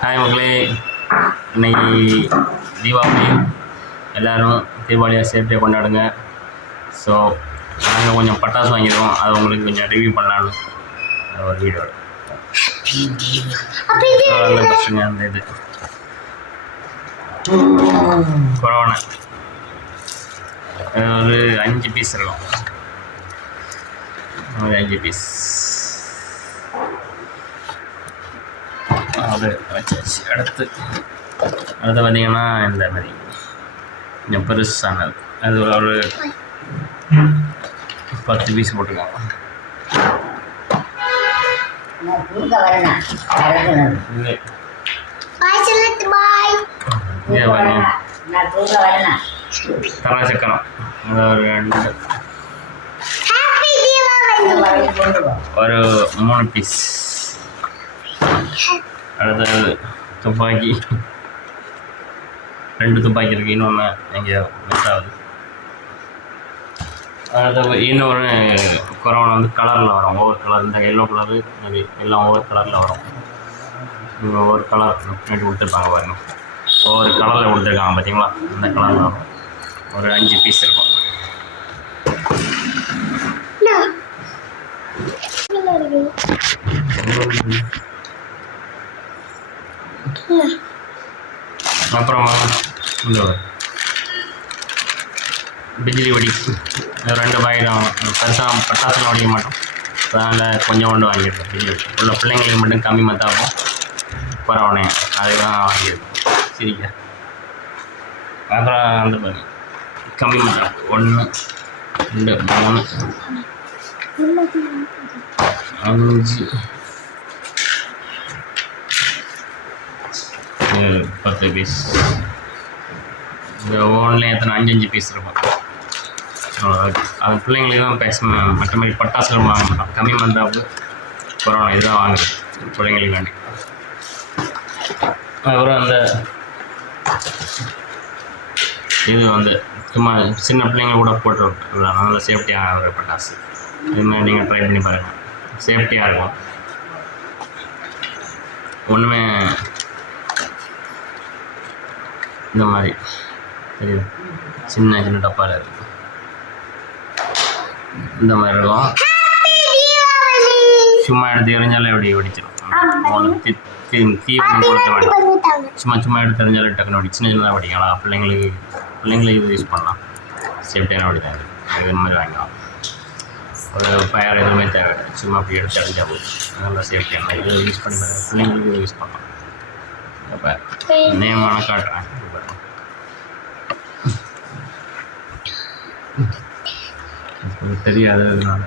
Hi மக்களே. இன்னைக்கு தீபாவளி. எல்லோரும் தீபாவளியை சேஃப்டியாக கொண்டாடுங்க. ஸோ நாங்கள் கொஞ்சம் பட்டாசு வாங்கிடுவோம் அதை உங்களுக்கு கொஞ்சம் ரிவ்யூ பண்ணலான்னு ஒரு வீடியோ பிரச்சனை அந்த இது. கொரோனா ஒரு அஞ்சு பீஸ் இருக்கும். ஒரு அஞ்சு பீஸ் அது வச்சாச்சு. அடுத்து அடுத்து பார்த்தீங்கன்னா இந்த மாதிரி. கொஞ்சம் பெருசானது அது ஒரு ஒரு பத்து பீஸ் போட்டுக்கோங்க தரா இது சக்கரம் அது ஒரு ரெண்டு. ஒரு மூணு பீஸ் அடுத்தது துப்பாக்கி. ரெண்டு துப்பாக்கி இருக்குது இன்னொன்று எங்கேயோ மிஸ் ஆகுது. அடுத்து இன்னொரு கொரோனா வந்து கலரில் வரும். ஒவ்வொரு கலர் இந்த எல்லோ கலரு அது எல்லாம் ஒவ்வொரு கலரில் வரும். ஒவ்வொரு கலர் பின்னாடி கொடுத்துருப்பாங்க பாருங்க. ஒவ்வொரு கலரில் கொடுத்துருக்காங்க பார்த்தீங்களா அந்த கலரில் வரும். ஒரு அஞ்சு பீஸ் இருக்கும். நல்லா இருக்கு. அப்புறமா இந்த பிஜிலி வெடி. ரெண்டு ரெண்டு பாயிரம் பெருசாக பட்டாசுலாம் வெடிக்க மாட்டோம். அதனால் கொஞ்சம் கொண்டு வாங்கியிருக்கோம் பிஜிலி வெடி. உள்ள பிள்ளைங்களுக்கு மட்டும் கம்மி மத்தாகும். பரவானே அதுதான் வாங்கியிருக்கோம் சரிங்க. அப்புறம் அந்த பாருங்க கம்மி மத்தா. ஒன்று ரெண்டு மூணு. அஞ்சு. ஏழு, பத்து பீஸ் இந்த ஓன்லேயும் எத்தனை? அஞ்சு அஞ்சு பீஸ் இருக்கும் அது பிள்ளைங்களுக்கு தான் பேச மற்றபடி பட்டாசுகள் வாங்க மாட்டோம். கம்மி மந்தாப்பு பரவாயில்ல இதுதான் வாங்குறது. பிள்ளைங்களுக்கு வேண்டி. அப்புறம் அந்த இது வந்து சும்மா சின்ன பிள்ளைங்க கூட போட்டு நல்ல சேஃப்டியாக ஒரு பட்டாசு. இதுமாதிரி நீங்கள் ட்ரை பண்ணி பாருங்கள் சேஃப்டியாக இருக்கும். ஒன்றுமே இந்த மாதிரி தெரியுது சின்ன சின்ன டப்பாவில் இருக்கு இந்த மாதிரி இருக்கும் சும்மா எடுத்து எறிஞ்சாலே அப்படி வெடிச்சிடும் தீ தீ கொடுக்க வேண்டாம் சும்மா சும்மா எடுத்து எறிஞ்சாலே டக்குன்னு வெடி சின்ன சின்னதாக வெடிக்கலாம் பிள்ளைங்களுக்கு பிள்ளைங்களுக்கு இது யூஸ் பண்ணலாம் சேஃப்டியான வெடித்தாங்க இது மாதிரி வாங்கலாம் ஒரு ஃபயர் எதுவுமே தேவை சும்மா அப்படி எடுத்து எறிஞ்சா போதும் நல்லா சேஃப்டியான இது யூஸ் பண்ணி பிள்ளைங்களுக்கு யூஸ் பண்ணலாம் அப்போ நேம் வேணால் காட்டுறேன் தெரியாததுனால.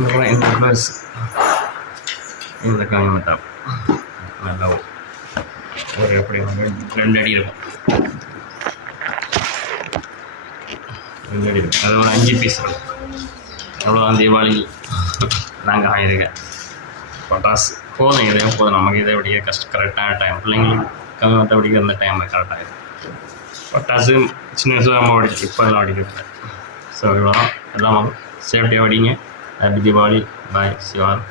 அப்புறம் இந்த ப்ளஸ் இந்த காயமட்டா நல்லா ஒரு எப்படி ரெண்டு அடி இருக்கும். ரெண்டு அடி இருக்கும். அது ஒரு அஞ்சு பீஸ் இருக்கும். அவ்வளோதான் தீபாவளி நாங்கள் ஆயிருங்க. பட்டாசு போதும் இதே போதும். நமக்கு இதை விடிய கஷ்ட கரெக்டான டைம் பிள்ளைங்களுக்கு கம்மி மற்ற வெடிக்கிற அந்த டைம் கரெக்டாக பட்டாசு சின்ன வயசில் நம்ம அடிச்சு இப்போ எல்லாம் அடிக்கிறது ஸோ இவ்வளோ எல்லாம் சேஃப்டியாக அடிங்க ஹாப்பி தீபாவளி பாய் சிவான்